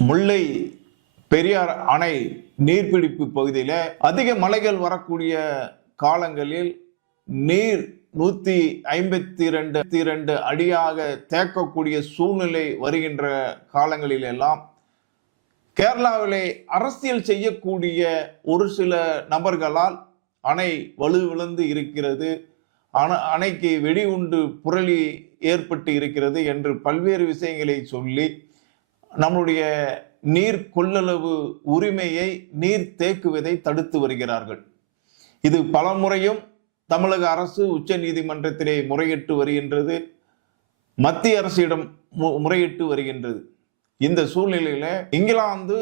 முல்லை பெரியார் அணை நீர்பிடிப்பு பகுதியில் அதிக மழைகள் வரக்கூடிய காலங்களில் நீர் 152 அடியாக தேக்கக்கூடிய சூழ்நிலை வருகின்ற காலங்களில் எல்லாம் கேரளாவிலே அரசியல் செய்யக்கூடிய ஒரு சில நபர்களால் அணை வலுவிழந்து இருக்கிறது, அணைக்கு வெடிகுண்டு புரளி ஏற்பட்டு இருக்கிறது என்று பல்வேறு விஷயங்களை சொல்லி நம்முடைய நீர் கொள்ளளவு உரிமையை நீர் தேக்குவதை தடுத்து வருகிறார்கள். இது பல முறையும் தமிழக அரசு உச்ச நீதிமன்றத்திலே முறையிட்டு வருகின்றது, மத்திய அரசிடம் முறையிட்டு வருகின்றது. இந்த சூழ்நிலையில இங்கிலாந்து,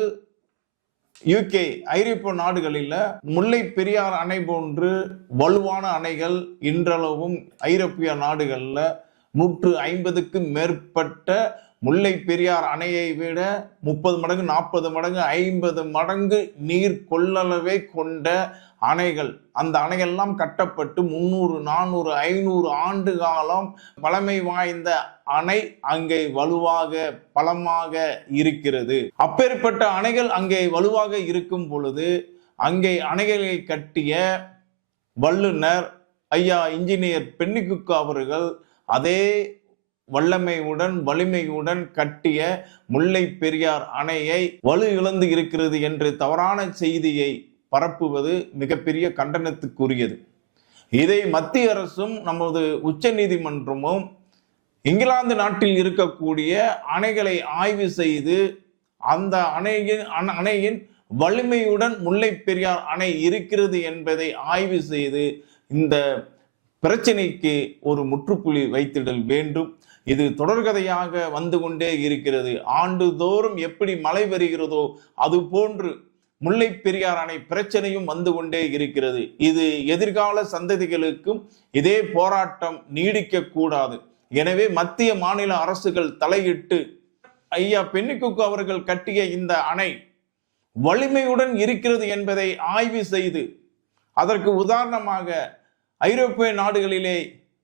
UK, ஐரோப்பிய நாடுகளில் முல்லை பெரியார் அணை போன்று வலுவான அணைகள் இன்றளவும் ஐரோப்பிய நாடுகள்ல 150க்கும் மேற்பட்ட முல்லை பெரியார் அணையை விட 30 மடங்கு, 40 மடங்கு, 50 மடங்கு நீர் கொள்ளளவை கொண்ட அணைகள், அந்த அணைகள்லாம் கட்டப்பட்டு 300, 400, 500 ஆண்டு காலம் பழமை வாய்ந்த அணை அங்கே வலுவாக பலமாக இருக்கிறது. அப்பேற்பட்ட அணைகள் அங்கே வலுவாக இருக்கும் பொழுது அங்கே அணைகளை கட்டிய வல்லுநர் ஐயா இன்ஜினியர் பென்னிக்குக் அவர்கள் அதே வல்லமையுடன் வலிமையுடன் கட்டிய முல்லை பெரியார் அணையை வலு இழந்து இருக்கிறது என்று தவறான செய்தியை பரப்புவது மிகப்பெரிய கண்டனத்துக்குரியது. இதை மத்திய அரசும் நமது உச்ச நீதிமன்றமும் இங்கிலாந்து நாட்டில் இருக்கக்கூடிய அணைகளை ஆய்வு செய்து அந்த அணையின் வலிமையுடன் முல்லை பெரியார் அணை இருக்கிறது என்பதை ஆய்வு செய்து இந்த பிரச்சனைக்கு ஒரு முற்றுப்புள்ளி வைத்திடல் வேண்டும். இது தொடர்கதையாக வந்து கொண்டே இருக்கிறது. ஆண்டுதோறும் எப்படி மழை வருகிறதோ அது போன்று முல்லை பெரியார் அணை பிரச்சனையும் வந்து கொண்டே இருக்கிறது. இது எதிர்கால சந்ததிகளுக்கும் இதே போராட்டம் நீடிக்க கூடாது. எனவே மத்திய மாநில அரசுகள் தலையிட்டு ஐயா பென்னிக்குக் அவர்கள் கட்டிய இந்த அணை வலிமையுடன் இருக்கிறது என்பதை ஆய்வு செய்து, அதற்கு உதாரணமாக ஐரோப்பிய நாடுகளிலே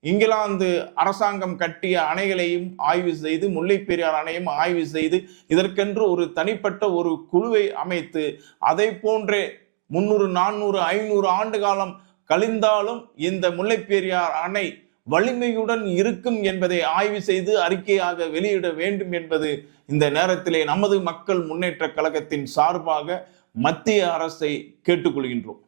இங்கிலாந்து அரசாங்கம் கட்டிய அணைகளையும் ஆய்வு செய்து, முல்லை பெரியார் அணையும் ஆய்வு செய்து, இதற்கென்று ஒரு தனிப்பட்ட ஒரு குழுவை அமைத்து அதை போன்றே 300, 400, 500 ஆண்டு காலம் கழிந்தாலும் இந்த முல்லை பெரியார் அணை வலிமையுடன் இருக்கும் என்பதை ஆய்வு செய்து அறிக்கையாக வெளியிட வேண்டும் என்பது இந்த நேரத்திலே நமது மக்கள் முன்னேற்ற கழகத்தின் சார்பாக மத்திய அரசை கேட்டுக்கொள்கின்றோம்.